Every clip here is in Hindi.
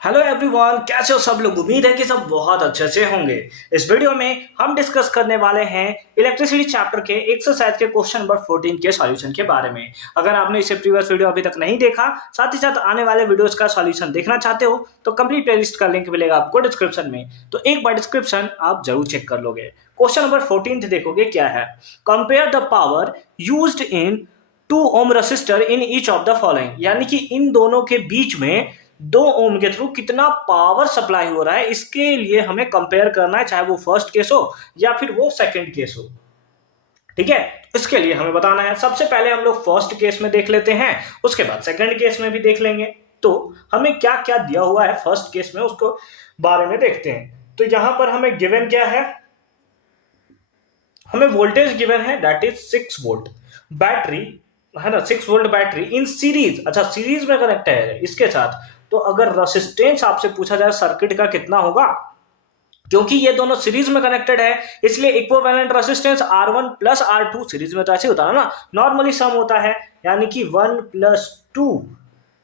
हेलो एवरीवन, कैसे हो सब लोग। उम्मीद है कि सब बहुत अच्छे से होंगे। इस वीडियो में हम डिस्कस करने वाले हैं इलेक्ट्रिसिटी चैप्टर के एक्सरसाइज के क्वेश्चन नंबर 14 के सॉल्यूशन के बारे में। अगर आपने इसे प्रीवियस वीडियो अभी तक नहीं देखा, साथ ही साथ आने वाले वीडियोस का सॉल्यूशन देखना चाहते हो तो कंप्लीट प्लेलिस्ट का लिंक मिलेगा आपको डिस्क्रिप्शन में, तो एक बार डिस्क्रिप्शन आप जरूर चेक कर लोगे। क्वेश्चन नंबर 14 देखोगे क्या है। Compare the power used in 2 ohm resistor in each of the following, यानी कि इन दोनों के बीच में 2 ओम के थ्रू कितना पावर सप्लाई हो रहा है, इसके लिए हमें कंपेयर करना है, चाहे वो फर्स्ट केस हो या फिर वो सेकंड केस हो। ठीक है, इसके लिए हमें बताना है। सबसे पहले हम लोग फर्स्ट केस में देख लेते हैं, उसके बाद सेकंड केस में भी देख लेंगे। तो हमें क्या क्या दिया हुआ है फर्स्ट केस में उसको बारे में देखते हैं। तो यहां पर हमें गिवन क्या है, हमें वोल्टेज गिवन है दैट इज 6 वोल्ट बैटरी है ना, 6 वोल्ट बैटरी इन सीरीज। अच्छा, सीरीज में कनेक्ट है इसके साथ। तो अगर रेसिस्टेंस आपसे पूछा जाए सर्किट का कितना होगा, क्योंकि ये दोनों सीरीज में कनेक्टेड है इसलिए equivalent resistance R1 plus R2, series में तो ऐसे होता है ना, नॉर्मली सम होता है, यानी कि 1 + 2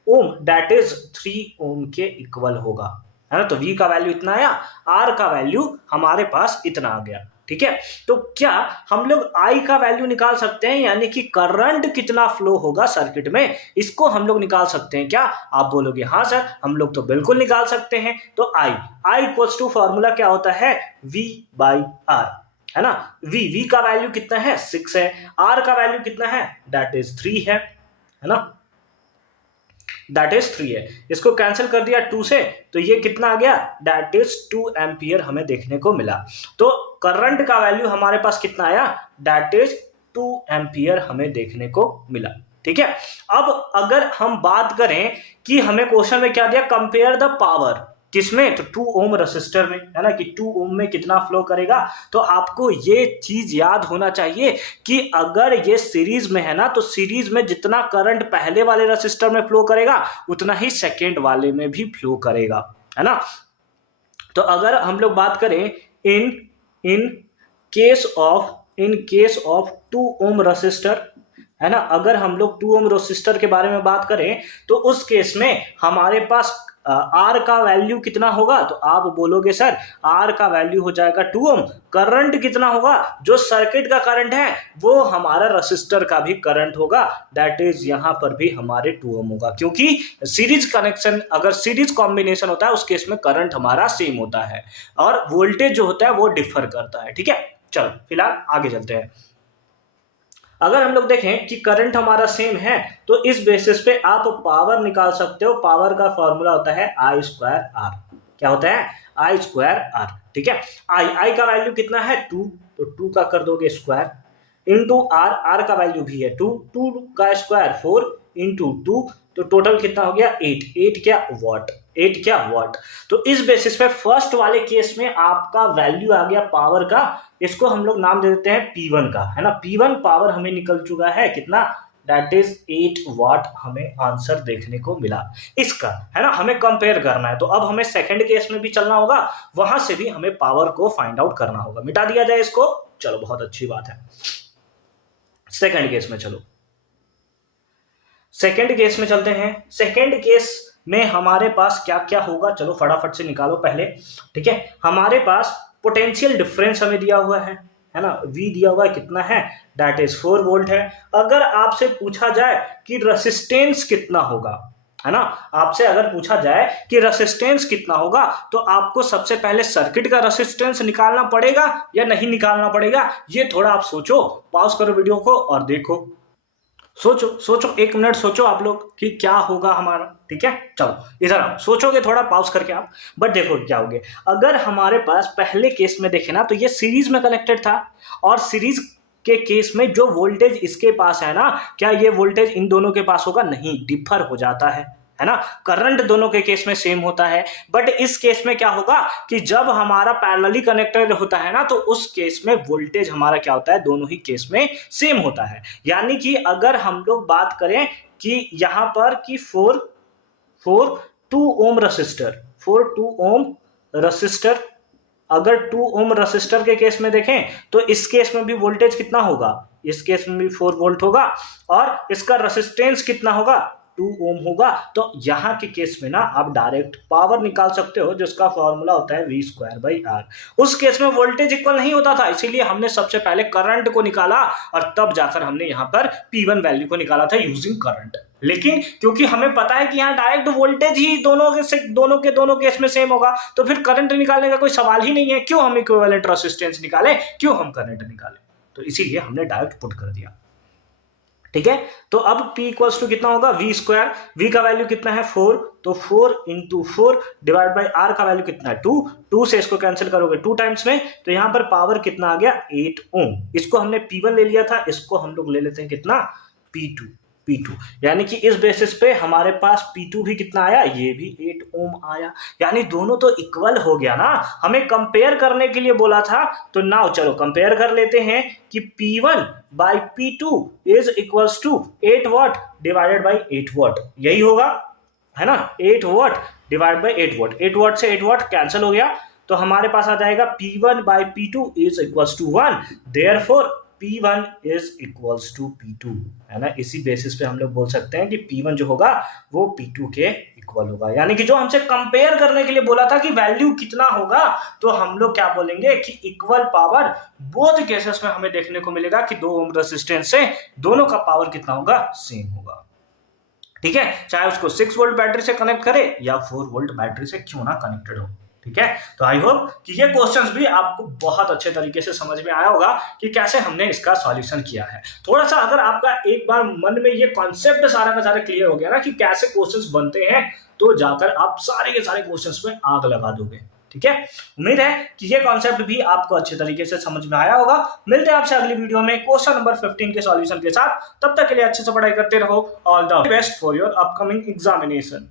ओम दैट इज 3 ओम के इक्वल होगा, है ना। तो V का वैल्यू इतना आया, R का वैल्यू हमारे पास इतना आ गया। ठीक है, तो क्या हम लोग I का वैल्यू निकाल सकते हैं, यानी कि करंट कितना फ्लो होगा सर्किट में, इसको हम लोग निकाल सकते हैं क्या? आप बोलोगे हाँ सर, हम लोग तो बिल्कुल निकाल सकते हैं। तो I इक्वल्स टू फॉर्मूला क्या होता है, V/R, है ना। V का वैल्यू कितना है, 6 है। R का वैल्यू कितना है, दैट इज 3 है ना, दैट इज 3 है। इसको कैंसिल कर दिया 2 से, तो ये कितना आ गया, दैट इज 2 एम्पियर हमें देखने को मिला। तो करंट का वैल्यू हमारे पास कितना आया, दैट इज 2 एम्पियर हमें देखने को मिला। ठीक है, अब अगर हम बात करें कि हमें क्वेश्चन में क्या दिया, कंपेयर द पावर, किसमें, तो 2 ओम रेसिस्टर में, है ना, कि 2 ओम में कितना फ्लो करेगा। तो आपको ये चीज याद होना चाहिए कि अगर ये सीरीज में है ना, तो सीरीज में जितना करंट पहले वाले रेसिस्टर में फ्लो करेगा उतना ही सेकेंड वाले में भी फ्लो करेगा, है ना। तो अगर हम लोग बात करें in case of 2 ohm resistor, है ना, अगर हम लोग 2 ओम रेसिस्टर के बारे में बात करें तो उस केस में हमारे पास R का वैल्यू कितना होगा, तो आप बोलोगे सर R का वैल्यू हो जाएगा 2 ओम। करंट कितना होगा, जो सर्किट का करंट है वो हमारा रेसिस्टर का भी करंट होगा, दैट इज यहां पर भी हमारे 2 ओम होगा, क्योंकि सीरीज कनेक्शन, अगर सीरीज कॉम्बिनेशन होता है उस केस में करंट हमारा सेम होता है और वोल्टेज जो होता है वो डिफर करता है। ठीक है, चलो फिलहाल आगे चलते हैं। अगर हम लोग देखें कि करंट हमारा सेम है तो इस बेसिस पे आप पावर निकाल सकते हो। पावर का फॉर्मूला होता है I²R। क्या होता है, I²R। ठीक है, I का वैल्यू कितना है, 2, तो 2 का कर दोगे स्क्वायर इंटू R का वैल्यू भी है 2, 2 का स्क्वायर 4 इंटू 2, तो टोटल कितना हो गया 8 क्या वाट। तो इस बेसिस पे फर्स्ट वाले केस में आपका वैल्यू आ गया पावर का, इसको हम लोग नाम दे देते हैं P1 का, है ना। P1 पावर हमें निकल चुका है कितना, दैट इज 8 वाट हमें आंसर देखने को मिला इसका, है ना। हमें कंपेयर करना है, तो अब हमें सेकंड केस में भी चलना होगा, वहां से भी हमें पावर को फाइंड आउट करना होगा। मिटा दिया जाए इसको, चलो बहुत अच्छी बात है। सेकंड केस में चलो, सेकंड केस में चलते हैं। सेकंड केस में हमारे पास क्या क्या होगा, चलो फटाफट से निकालो पहले। ठीक है, हमारे पास पोटेंशियल डिफरेंस हमें दिया हुआ है ना, V दिया हुआ है कितना है, दैट इज 4 वोल्ट है। अगर आपसे पूछा जाए कि रेसिस्टेंस कितना होगा, है ना, आपसे अगर पूछा जाए कि रेसिस्टेंस कितना होगा, तो आपको सबसे पहले सर्किट का रेसिस्टेंस निकालना पड़ेगा या नहीं निकालना पड़ेगा, ये थोड़ा आप सोचो, पॉज करो वीडियो को और देखो। सोचो 1 मिनट सोचो आप लोग कि क्या होगा हमारा। ठीक है, चलो इधर आओ, सोचोगे थोड़ा पॉज करके आप, बट देखो क्या होगे। अगर हमारे पास पहले केस में देखे ना, तो ये सीरीज में कनेक्टेड था और सीरीज के केस में जो वोल्टेज इसके पास है ना, क्या ये वोल्टेज इन दोनों के पास होगा, नहीं, डिफर हो जाता है ना। करंट दोनों के केस में सेम होता है, बट इस केस में क्या होगा कि जब हमारा पैरेलली कनेक्टेड होता है ना, तो उस केस में वोल्टेज हमारा क्या होता है, दोनों ही केस में सेम होता है। यानी कि अगर हम लोग बात करें कि यहां पर कि 2 ओम रेसिस्टर, अगर 2 ओम रेसिस्टर के केस में देखें तो इस केस में भी वोल्टेज कितना होगा, इस केस में भी 4 वोल्ट होगा और इसका रेसिस्टेंस कितना होगा, 2 ओम होगा। तो यहाँ के केस में ना आप डायरेक्ट पावर निकाल सकते हो, जिसका फॉर्मूला होता है V²/R। उस केस में वोल्टेज इक्वल नहीं होता था, इसीलिए हमने सबसे पहले करंट को निकाला और तब जाकर हमने यहाँ पर P1 वैल्यू को निकाला था यूजिंग करंट। लेकिन क्योंकि हमें पता है कि यहाँ डायरेक्ट वोल्टेज ही दोनों केस में सेम होगा, तो फिर करंट निकालने का कोई सवाल ही नहीं है। क्यों हम इक्विवेलेंट रेजिस्टेंस निकाले, क्यों हम करंट निकाले, तो इसीलिए हमने डायरेक्ट पुट कर दिया। ठीक है, तो अब P इक्वल्स टू कितना होगा V²। V का वैल्यू कितना है 4, तो 4 × 4 डिवाइड बाई R का वैल्यू कितना है 2। 2 से इसको कैंसिल करोगे 2 टाइम्स में, तो यहां पर पावर कितना आ गया 8 ओम। इसको हमने P1 ले लिया था, इसको हम लोग ले लेते हैं कितना P2। यानी कि इस बेसिस पे हमारे पास P2 भी कितना आया, ये भी 8 ओम आया। यानी दोनों तो इक्वल हो गया ना। हमें कंपेयर करने के लिए बोला था, तो नाउ चलो कंपेयर कर लेते हैं कि P1/P2 is equals to 8 watt divided by 8 watt, यही होगा है ना। 8 watt divide by 8 watt, 8 watt से 8 वॉट कैंसिल हो गया, तो हमारे पास आ जाएगा P1/P2 is equals to 1, therefore P1 is equals to P2, है ना। इसी बेसिस पे हम लोग बोल सकते हैं कि P1 जो होगा वो P2 के इक्वल होगा। यानी कि जो हमसे कंपेयर करने के लिए बोला था कि वैल्यू कितना होगा, तो हम लोग क्या बोलेंगे कि इक्वल पावर बोथ केसेस में हमें देखने को मिलेगा कि 2 ओम रेजिस्टेंस से दोनों का पावर कितना होगा, सेम होगा। ठीक है, चाहे उसको 6 वोल्ट बैटरी से कनेक्ट करे या 4 वोल्ट बैटरी से क्यों ना कनेक्टेड हो। ठीक है, तो आई होप कि ये क्वेश्चंस भी आपको बहुत अच्छे तरीके से समझ में आया होगा कि कैसे हमने इसका सॉल्यूशन किया है। थोड़ा सा अगर आपका एक बार मन में ये कॉन्सेप्ट सारा का सारा क्लियर हो गया ना कि कैसे क्वेश्चंस बनते हैं, तो जाकर आप सारे के सारे क्वेश्चंस में आग लगा दोगे। ठीक है, उम्मीद है कि ये कॉन्सेप्ट भी आपको अच्छे तरीके से समझ में आया होगा। मिलते हैं आपसे अगली वीडियो में क्वेश्चन नंबर 15 के सॉल्यूशन के साथ। तब तक के लिए अच्छे से पढ़ाई करते रहो। All the best for your upcoming examination.